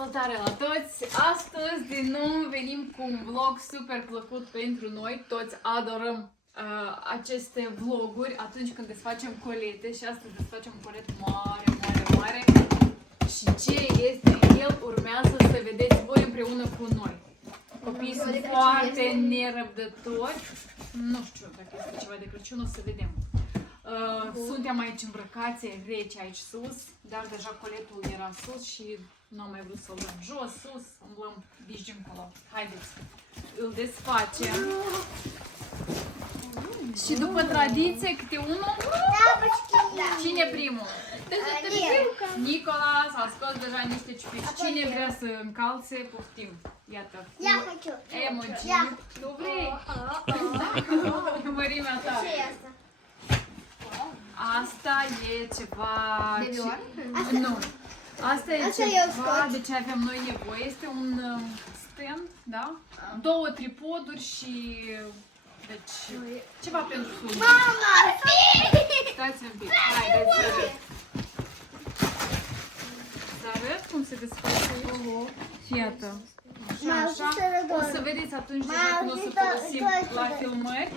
Salutare la toți! Astăzi din nou venim cu un vlog super plăcut pentru noi. Toți adorăm aceste vloguri atunci când desfacem colete și astăzi desfacem un colet mare. Și ce este în el urmează să vedeți voi împreună cu noi. Copiii sunt foarte nerăbdători. Nu știu dacă este ceva de Crăciun, o să vedem. Suntem aici îmbrăcați, e rece aici sus, dar deja coletul era sus și nu am mai vrut să-l dăm jos, sus, umblăm bici dincolo. Haideți, îl desfacem. Și după tradiție, câte unul? Cine primul? Nicola s-a scos deja niște ciupici. Cine vrea să încalțe, poftim. Iată. Emoji. Tu vrei? Mărimea ta. Asta e ceva... Nu. Asta e ceva de ce avem noi nevoie. Este un stand, da? Două tripoduri și... Deci, ceva pentru sus. Mama! Stați un pic. Haideți să arăt. Să arăt cum se desface. Iată. Așa. O să vedeți atunci deja când o să folosim la filmări.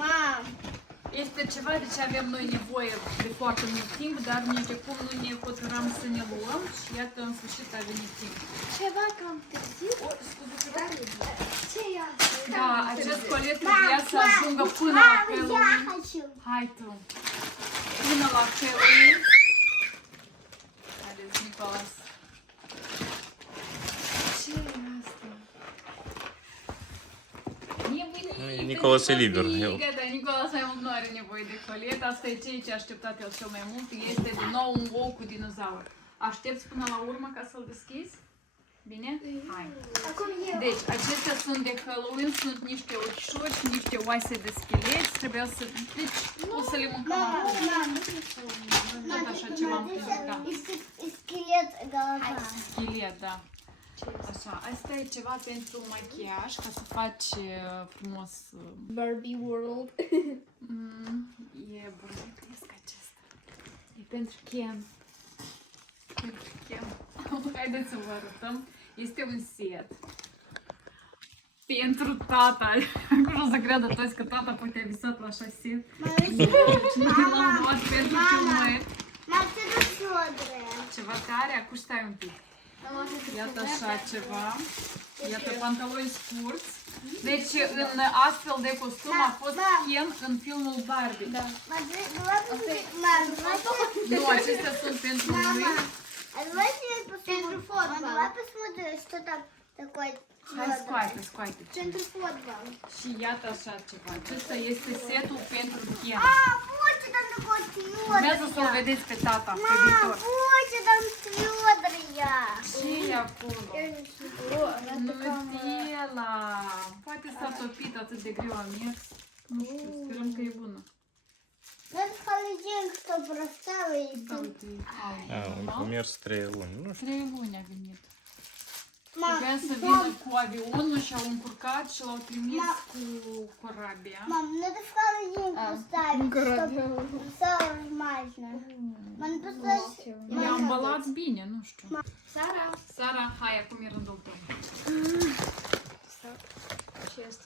Este ceva de ce avem noi nevoie de foarte mult timp, dar nici de cum nu ne hotărâm să ne luăm și iată în sfârșit a venit timp. Ceva cam târziu? Ce e asta? Da, acest colet trebuia să ajungă până la Halloween. Hai tu! Până la Halloween. Haideți, Nicolas. Ce e asta? Nicolas e liber. Da, Nicolas mai mult nu are nevoie de colet. Asta e ceea ce a așteptat el cel mai mult. Este din nou un ou cu dinozaur. Aștepți până la urmă ca să-l deschizi? Bine? Hai. Acum eu. Deci, acestea sunt de Halloween, sunt niște ochișori și niște oase de schelet. Trebuia să... Deci, o să le mâncăm acum. Tot așa ceva am făcut, da. Schelet голова. Schelet, da. Așa, asta e ceva pentru machiaj, ca să faci frumos... Barbie World. E burbitesc acesta. E pentru Ken. Pentru Ken. Haideți să vă arătăm. Este un set. Pentru tata. Nu o să creadă toți că tata poate a visat la așa set. L-am luat pentru filmări. Mama, ce de sodre. Ceva tare, acum stai un pic. Iată așa ceva. Iată pantaloni scurți. Deci în astfel de costum a fost Ken în filmul Barbie. Da. Nu, acestea sunt pentru lui. Pentru fotbal. Давай посмотрим, что там такое. Hai, scoate. Pentru fotbal. Și iată așa ceva. Acesta este setul pentru Ken. Вот что там такое Urmează să-l твёрдое. vedeți pe tata pe Мам, viitor. вот что там твёрдое. Ce e acolo? Nutella! Poate s-a topit atât de greu a mers. Nu știu, sperăm că e bună. Надо в холодильник, чтобы расставить. Da, uite, Un comerț 3 luni. Nu știu. 3 luni a venit. Мам, Trebuia să vină cu avionul și au încurcat și l-au trimis cu corabia. мам, надо в холодильник поставить, чтобы стало можно. Мам, поставь. I-a ambalat bine, nu știu. Сара. Sara, hai, acum e rândul tău. Интересно.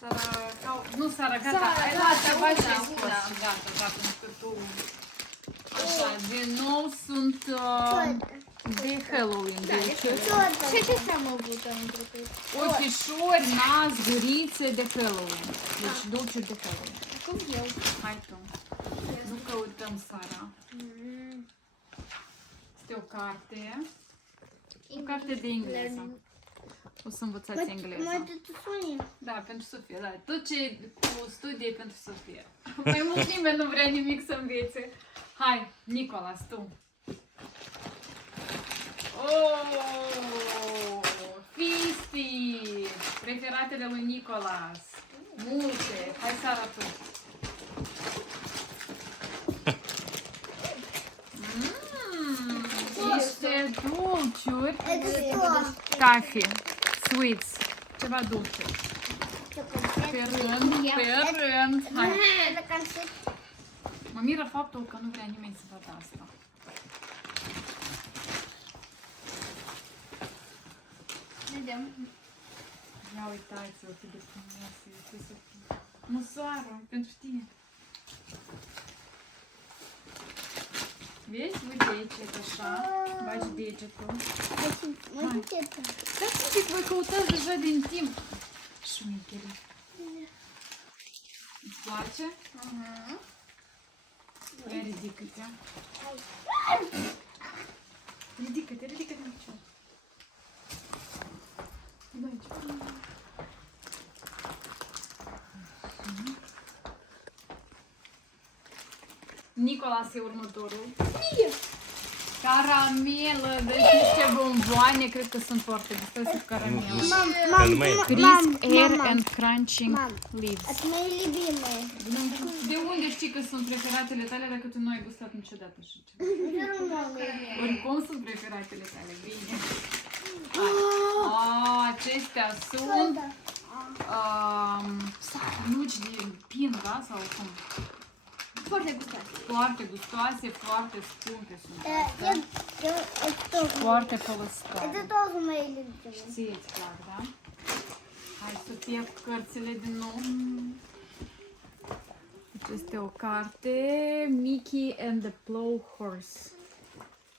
Sara, nu Sara, gata. Ai luat ceva și ai scos. Gata, pentru că tu... Așa, din nou sunt de Halloween. Ce am avut anul trecut? Ochișori, nas, gurițe de Halloween. Deci dulciuri de Halloween. Acum eu. Hai tu. Nu căutăm Sara. Este o carte. O carte de engleză. O să învățați engleză. Mai tu suni. Da, pentru Sofia, da. Tot ce e cu studii pentru Sofia. Mai mult nimeni nu vrea nimic să învețe. Hai, Nicolas, tu. Oh, Fisti! Preferatele lui Nicolas. Multe. Hai, Sara, tu. Niște dulciuri. Это что? Taffy. Sweets. Ceva dulce. Pe rând, pe rând. Hai. Это конфет. Mă miră faptul că nu vrea nimeni să vadă asta. deschidem. Ia uitați-vă cât de frumos este Sofia. Măsoară, pentru tine. Vezi? Uite aici, așa. Bagi degetul. Dați un pic, voi căutați deja din timp. Șmichere. Îți place? Ia ridică-te. Ridică-te, ridică-te în picior. Da, aici. Nicolas e următorul. Caramelă, deci niște bomboane, cred că sunt foarte gustoase cu caramelă. Crisp Air and Crunching Leaves. Это мои любимые. De unde știi că sunt preferatele tale dacă tu nu ai gustat niciodată așa ceva? Oricum sunt preferatele tale, bine. Acestea sunt nuci de pin, da? Sau cum? Foarte gustoase. Foarte gustoase, foarte scumpe sunt. Это Foarte folositoare. Это тоже мои любимые. Știți clar, da? Hai să fie cu cărțile din nou. Deci este o carte, Mickey and the Plow Horse.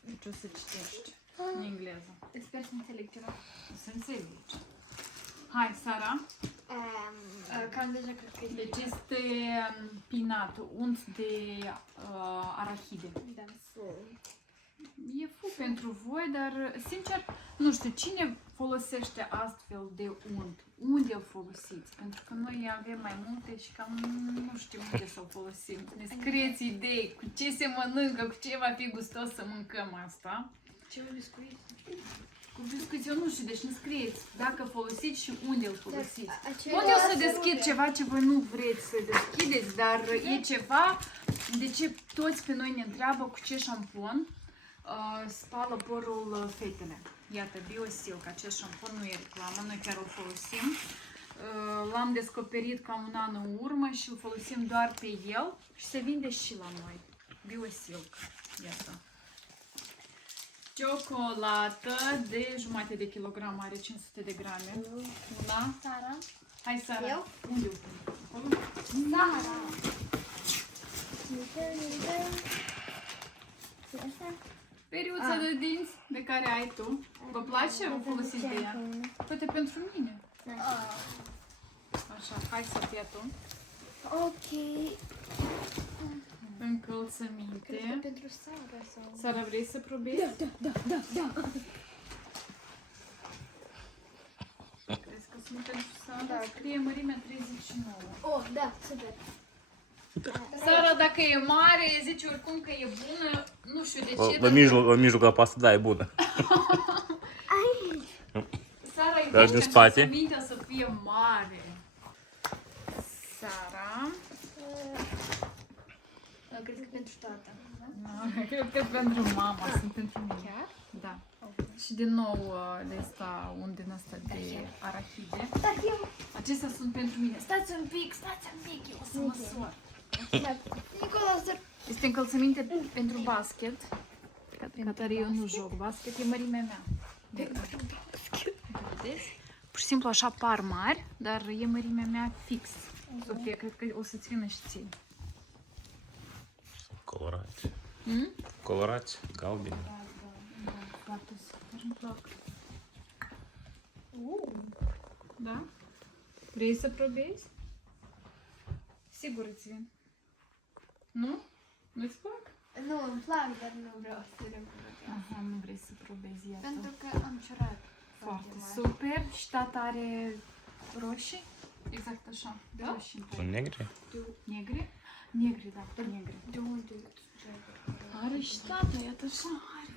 Deci o să citești în engleză. Sper să înțeleg ceva. O să înțelegi. Hai, Sara. Cam deja cred că Deci este pinat, unt de arahide. Da, E fu pentru voi, dar sincer, nu știu, cine folosește astfel de unt? Unde îl folosiți? Pentru că noi avem mai multe și cam nu știm unde să-l folosim. Ne scrieți idei cu ce se mănâncă, cu ce va fi gustos să mâncăm asta. Ce biscuit? Cu biscuiți, eu nu știu, deci ne scrieți dacă folosiți și unde îl folosiți. Aceea Unde o să deschid ceva ce voi nu vreți să deschideți, dar e ceva de ce toți pe noi ne întreabă cu ce șampon spală părul fetele. Iată, BioSilk, acest șampon nu e reclamă, noi chiar o folosim. L-am descoperit cam un an în urmă și îl folosim doar pe el și se vinde și la noi. BioSilk, iată. Ciocolată de jumătate de kilogram, are 500 de grame. Una. Sara. Hai, Sara. Eu? Unde o pun? Acolo? Sara. Periuța de dinți de care ai tu. Vă place? Vă folosiți de ea? Poate pentru mine. Așa, hai să fie tu. Ok. Încălțăminte. Pentru Sara sau... Sara, vrei să probezi? Da. Crezi că sunt pentru Sara? Da. Scrie mărimea 39. Oh, da, super. Sara, dacă e mare, zice oricum că e bună. Nu știu de ce. La mijlocul la pasta, da, e bună. Sara Dar din iubește spate? încălțămintea să fie mare. Sara. Cred că pentru tata. Nu, cred că pentru mama, sunt pentru mine. Chiar? Da. Și din nou de asta, un din asta de arahide. Da, eu. Acestea sunt pentru mine. Stați un pic, eu o să măsor. Nicolas, Este încălțăminte pentru basket. Dar eu nu joc basket, e mărimea mea. Vedeți? Pur și simplu așa par mari, dar e mărimea mea fix. Sofia, cred că o să-ți vină și ție. Colorați. Hmm? Colorați, galbeni. Da, foarte super, îmi plac. Da? Vrei să probezi? Sigur îți vin. Nu? Nu-ți plac? nu, îmi plac, dar nu vreau să le Aha, nu vrei să probezi, iată. Pentru că am ciurat. Foarte super. Și tata are roșii? Exact așa. Da? Roșii. Sunt negri? Negri? Negri, da, negri. De unde? Are și tata, iată așa. Are.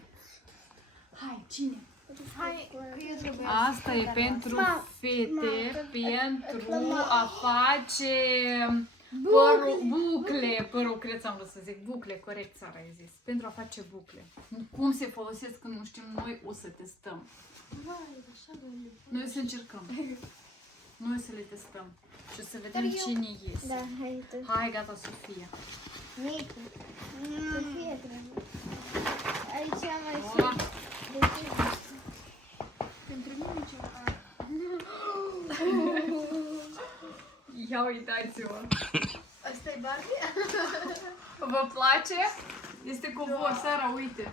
Hai, cine? Hai, că eu trebuie Asta e pentru fete, pentru a face bucle, părul, cred să am vrut să zic, bucle, corect, Sara ai zis, pentru a face bucle. Cum se folosesc când nu știm noi, o să testăm. Noi o să încercăm. Noi o să le testăm și o să vedem cine iese. Da, hai tu. Hai, gata, Sofia. Nicu. Sofia, trebuie. Aici am mai Oh. Pentru mine ceva. uitați-vă! Asta e Barbie? Vă place? Este covor, Sara, uite!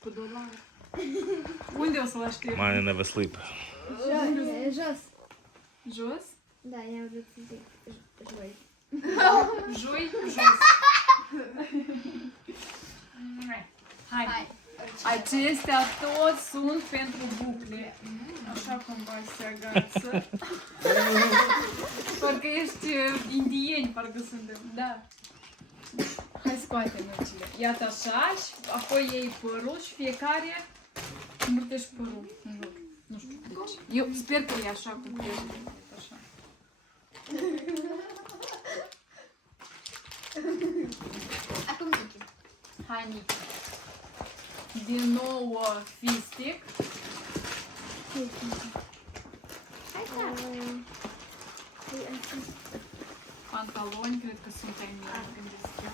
Cu $1. Unde o să-l aștept? Mine never sleep. Jos. Jos? Da, i-am vrut să zic joi. Joi? Jos. Hai. Acestea tot sunt pentru bucle. Așa cumva se agață. Parcă ești indieni, parcă suntem. Da. Hai scoate măcile. Iată așa și apoi iei părul și fiecare învârtești părul în jur. Nu știu de ce. Eu sper că e așa cum trebuie. Așa. Acum Nichi. Hai, Nichi. Din nou fistic. Hai, da. Pantaloni, cred că sunt ai mei. Când deschid.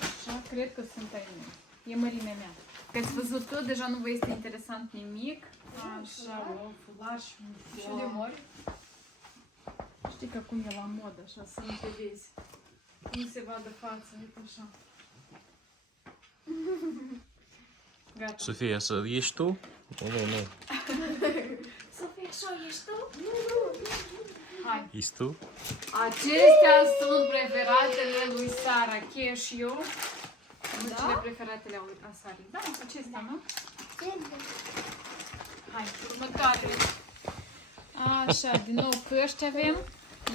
Așa, cred că sunt ai mei. E mărimea mea. Că ați văzut tot, deja nu vă este interesant nimic. Așa, o fular și un fișu de mori. Știi că acum e la modă, așa, să nu te vezi. Nu se vadă fața, uite așa. Gata. Sofia, să ieși tu? Nu. Sofia, așa ești tu? Hai. Ești tu? Acestea sunt preferatele lui Sara. Cashew. Mărcile preferatele lui Sari. Da, acestea, nu? Hai, următoarele. Așa, din nou căști avem.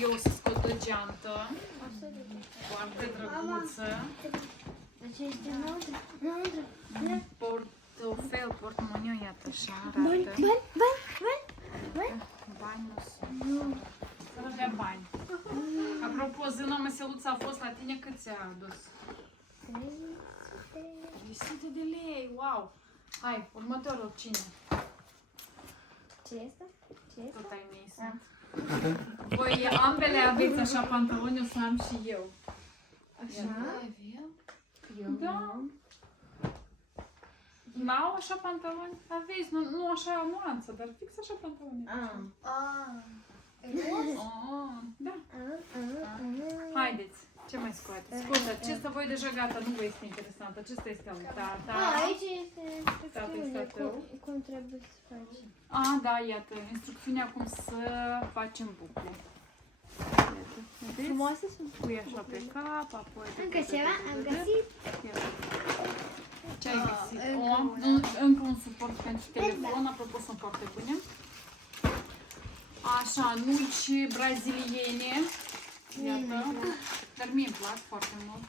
Eu o să scot o geantă. Foarte drăguță. Deci ești înăuntru. Portofel, portmoneu, iată așa arată. Bani nu sunt. Să avea bani. Apropo, Zâna Măseluța a fost la tine, cât ți-a adus? 300 de lei, wow! Hai, următorul cine? Ce este? Tot ai mei sunt. Voi ambele aveți așa pantaloni, o să am și eu. Așa? Da. N-au așa pantaloni? Aveți, nu așa nuanță, dar fix așa pantaloni. Da. Haideți, ce mai scoateți? Scoate, acesta voi deja gata, nu vă este interesant. Acesta este al tata. Aici este instrucțiunile cum trebuie să faci. Da, iată, instrucțiunea cum să facem bucle. Vedeți? Frumoase sunt. Pui așa pe cap, apoi... Încă ceva? Am găsit? Ce ai găsit? Încă un suport pentru telefon, apropo sunt foarte bune. Așa, nuci braziliene. Iată. Dar mie îmi plac foarte mult.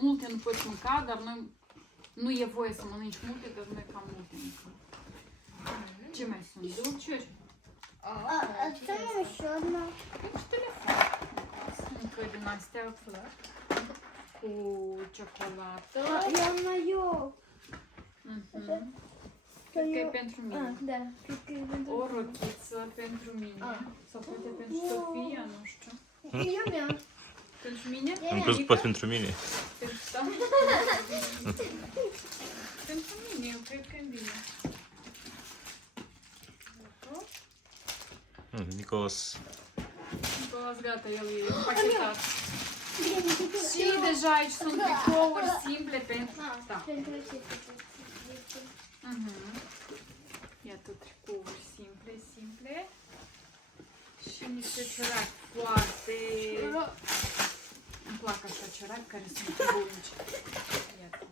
Multe nu poți mânca, dar nu e voie să mănânci multe, dar noi cam multe mâncăm. Ce mai sunt? Dulciuri? Asta nu e ușor, mă. Și telefon. Încă din astea flori. Cu ciocolată. Eu. Cred că e pentru mine. Da, cred că e pentru O rochiță pentru mine. Sau poate pentru Sofia, nu știu. Eu mi-am. Pentru mine? Am crezut poate pentru mine. Pentru tata? Pentru mine, eu cred că e bine. Nicolas. Nicolas, gata, el e împachetat. Și deja aici sunt tricouri simple pentru... Da. Pentru ce? Iată tricouri simple. Și niște ciorapi foarte... Îmi plac așa ciorapi care sunt lungi. Iată.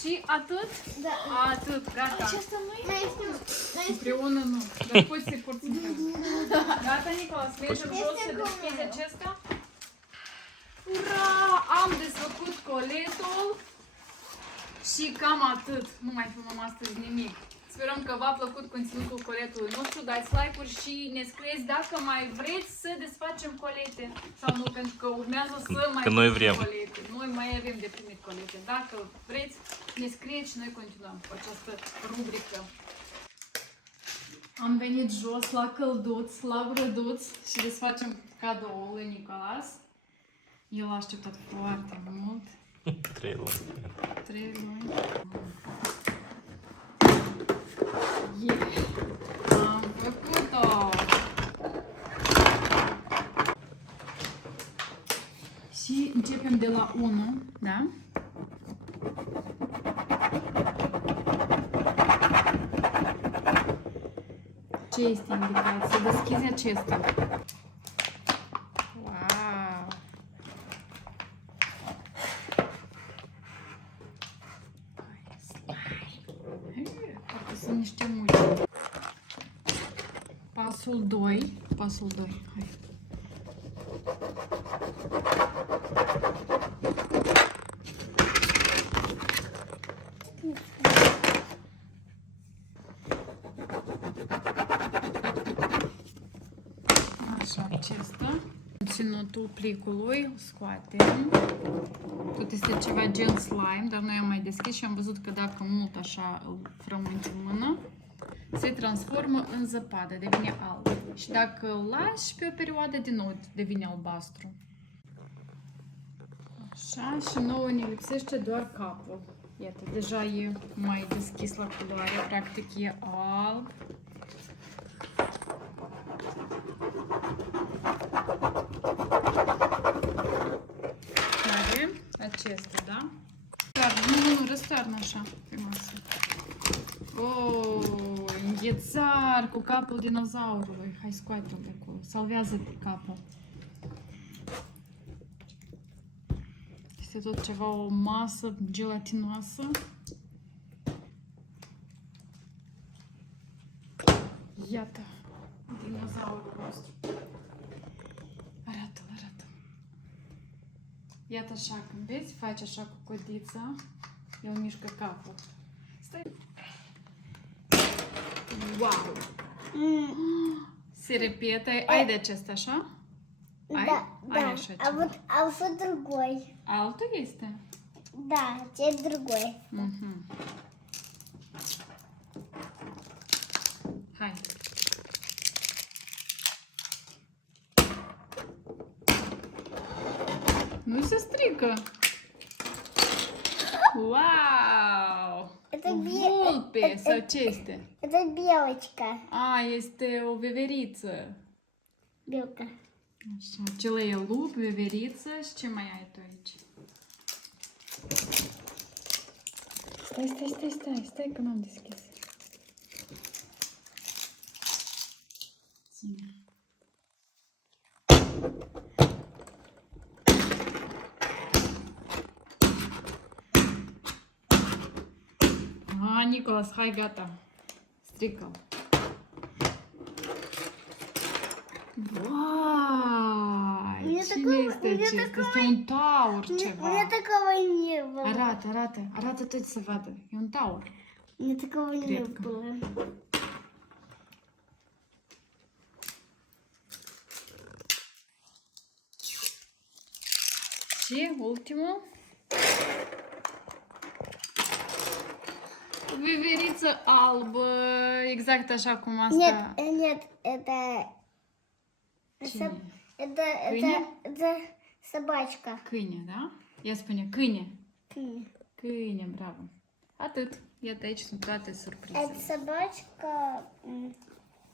Și atât? Da. Atât, gata. Aceasta nu e? Împreună nu, dar poți să-i porți împreună. Gata, Nicolas, mergem jos să deschizi acesta? Ura! Am desfăcut coletul și cam atât. Nu mai filmăm astăzi nimic. Sperăm că v-a plăcut conținutul coletului nostru. Dați like-uri și ne scrieți dacă mai vreți să desfacem colete sau nu, pentru că urmează să mai noi vrem. colete. Noi mai avem de primit colete. Dacă vreți, ne scrieți și noi continuăm cu această rubrică. Am venit jos la călduț, la brăduț și desfacem cadoul lui Nicolas. El a așteptat foarte mult. 3 luni. 3 luni. Yeah. Și începem de la 1, da? Ce este indicat? Să deschizi acesta. Wow! Parcă sunt niște multe. Pasul 2. Pasul 2. Hai. Așa, acesta. Conținutul plicului îl scoatem. Tot este ceva gen slime, dar noi am mai deschis și am văzut că dacă mult așa îl frământi în mână, se transformă în zăpadă, devine alb. Și dacă îl lași pe o perioadă, din nou devine albastru. Așa, și nouă ne lipsește doar capul. Iată, deja e mai deschis la culoare, practic e alb. Avem acesta, da? Dar nu, răstoarnă așa pe masă. Oh, înghețar cu capul dinozaurului. Hai, scoate-l de acolo. Salvează-te capul. Este tot ceva, o masă gelatinoasă. Iată, dinozaurul nostru. Arată-l, arată. Iată așa, când vezi, faci așa cu codița, el mișcă capul. Stai. Wow! Se repete. Ai de acesta, așa? Ai? Да, Ai да. așa А ceva. вот другой. Altul este? Да, те другой. Mhm. Hai. Nu se strică. Wow! Это Vulpe sau ce este? Это белочка. A, este o veveriță. Белка. Așa, acela e lup, veveriță și ce mai ai tu aici? Stai că n-am deschis. Ține. A, Nicolas, hai, gata. Strică-l. Wow! Мне Cine такого- este мне acesta? такого- Este un taur У ceva. меня такого не было. Arată tot să vadă. E un taur. У меня такого не Крепко. было. Și ultimul. Veveriță albă, exact așa cum asta. Нет, нет, это... Cine? Это собачка. Câine, da? Ea spune câine. М. Câine, bravo. Atât. Iată, aici sunt toate Это surprizele. собачка.